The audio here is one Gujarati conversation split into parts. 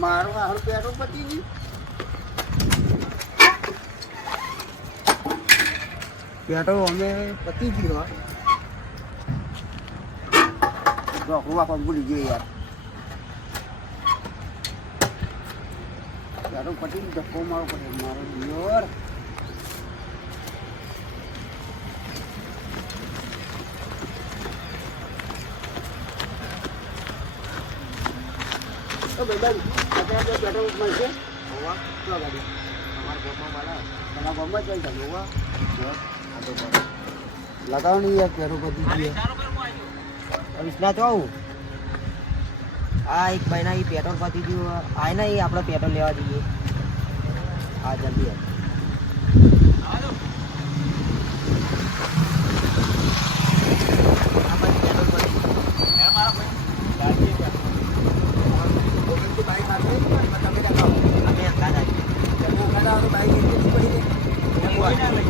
મારું હારું પેટો પતી ગયું. પેટ્રોલ અમે પતી ગયો રોકડું વાપર ભૂલી ગયો યાર. પેટો પતી ધક્કો મારો પડે મારો યાર તો ભાઈ અત્યારે તો પેટ્રોલ મળશે. હોવા. ચો ગાડી. તમારા ગામમાં વાળા. તમારા ગામમાં જ હોવા. યાર વિશ્વનાથ આવું? એક મહિના એ પેટ્રોલ પતી ગયું. આ ને એ આપણે પેટ્રોલ લેવા જઈએ. હા જલ્દી આવ. આ ભાઈ પેટ્રોલ પતી ગયું. અમે અંગાત આવીએ.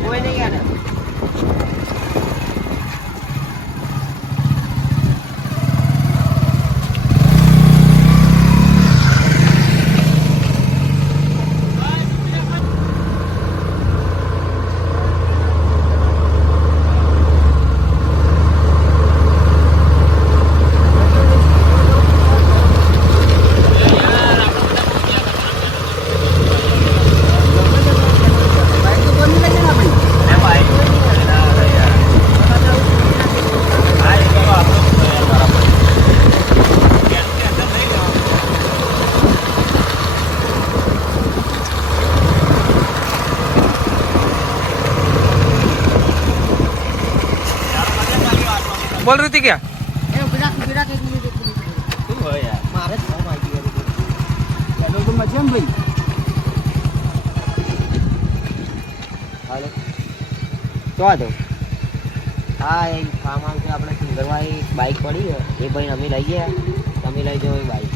કોઈ નહીં યાર બોલ ગયો પેટ્રોલ તો આ તો હા એ ફાર્મ હાઉસ આપણે સુંદરમાં એક બાઇક પડી એ ભાઈ અમે લઈ ગયા. તમે લઈ જાઓ એ બાઇક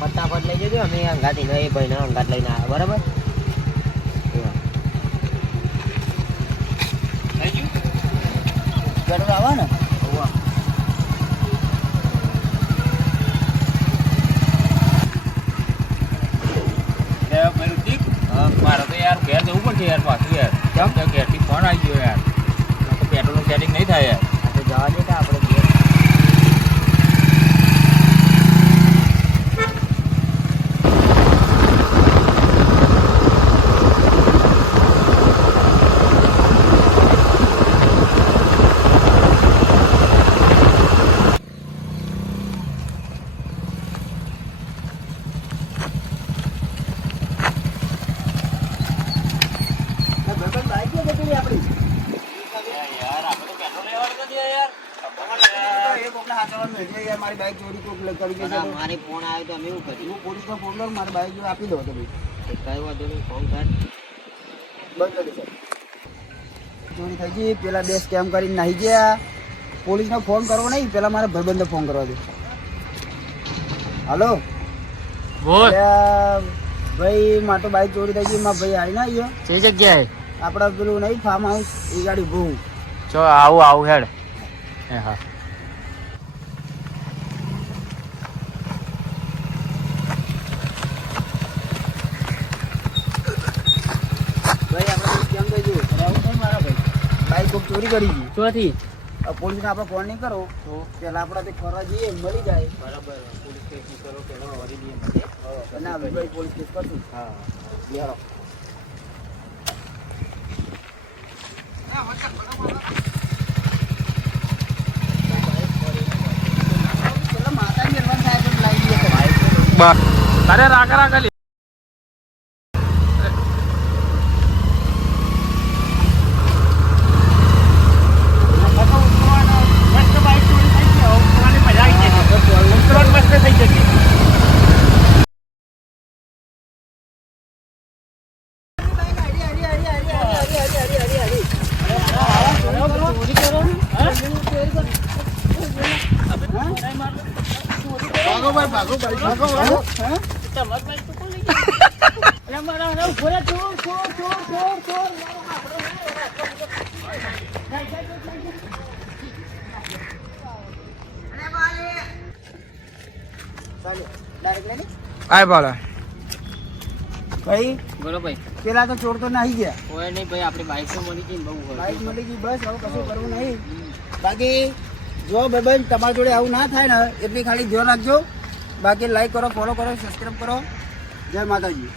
ફટાફટ લઈ જજો અમે અંગાત એ ભાઈને અંગાત લઈને આવ્યા બરાબર. પેટ્રોલ આવે ને. เกียร์ก่อนเกียร์เกียร์ મારી બાઈક ચોરી કોક કરી મારે ફોન આવ્યો તો અમે એવું કર્યું. હું પોલીસનો ફોન કરું મારી બાઈક જો આપી દો તમે. કઈ વાંધો નહીં ફોન કર બંધ કરી ચોરી થઈ ગઈ પેલા બે સ્કેમ કરીને નાહી ગયા. પોલીસનો ફોન કરવો નહીં પેલા મારે ભાઈબંધને ફોન કરવા દે. હાલો? બોલ. ભાઈ મારે તો બાઈક ચોરી થઈ ગઈ મારા ભાઈ આવી ના આવ્યો કઈ જગ્યાએ? આપણા પેલું નહીં ફાર્મ હાઉસ એ ગાડી બહુ. ચો આવું આવું હેડ. એ હા. ચોરી કરી ગઈ. ચોથી? પોલીસને આપણે ફોન નહીં કરો. તો? પેલા આપણે તે ફરવા જઈએ મળી જાય. બરાબર. પોલીસ કેસ કરો પેલા વળી દઈએ મને અને ભાઈ પોલીસ કેસ કરશું હા બિહારો પેલા માતા નિર્વાણ થાય તો લાવી દઈએ તમે. બસ અરે રાગ રાગ આય ભાઈ બોલો ભાઈ. પેલા તો ચોર તો નાહી ગયા. હોય નહીં ભાઈ આપણે બાઈક તો મળી ગઈ બહુ બાઈક મળી ગઈ બસ હવે કશું કરવું નહીં. બાકી જો ભાઈ તમારી જોડે આવું ના થાય ને એટલી ખાલી ધ્યાન રાખજો. બાકી લાઈક કરો ફોલો કરો સબસ્ક્રાઈબ કરો. જય માતાજી.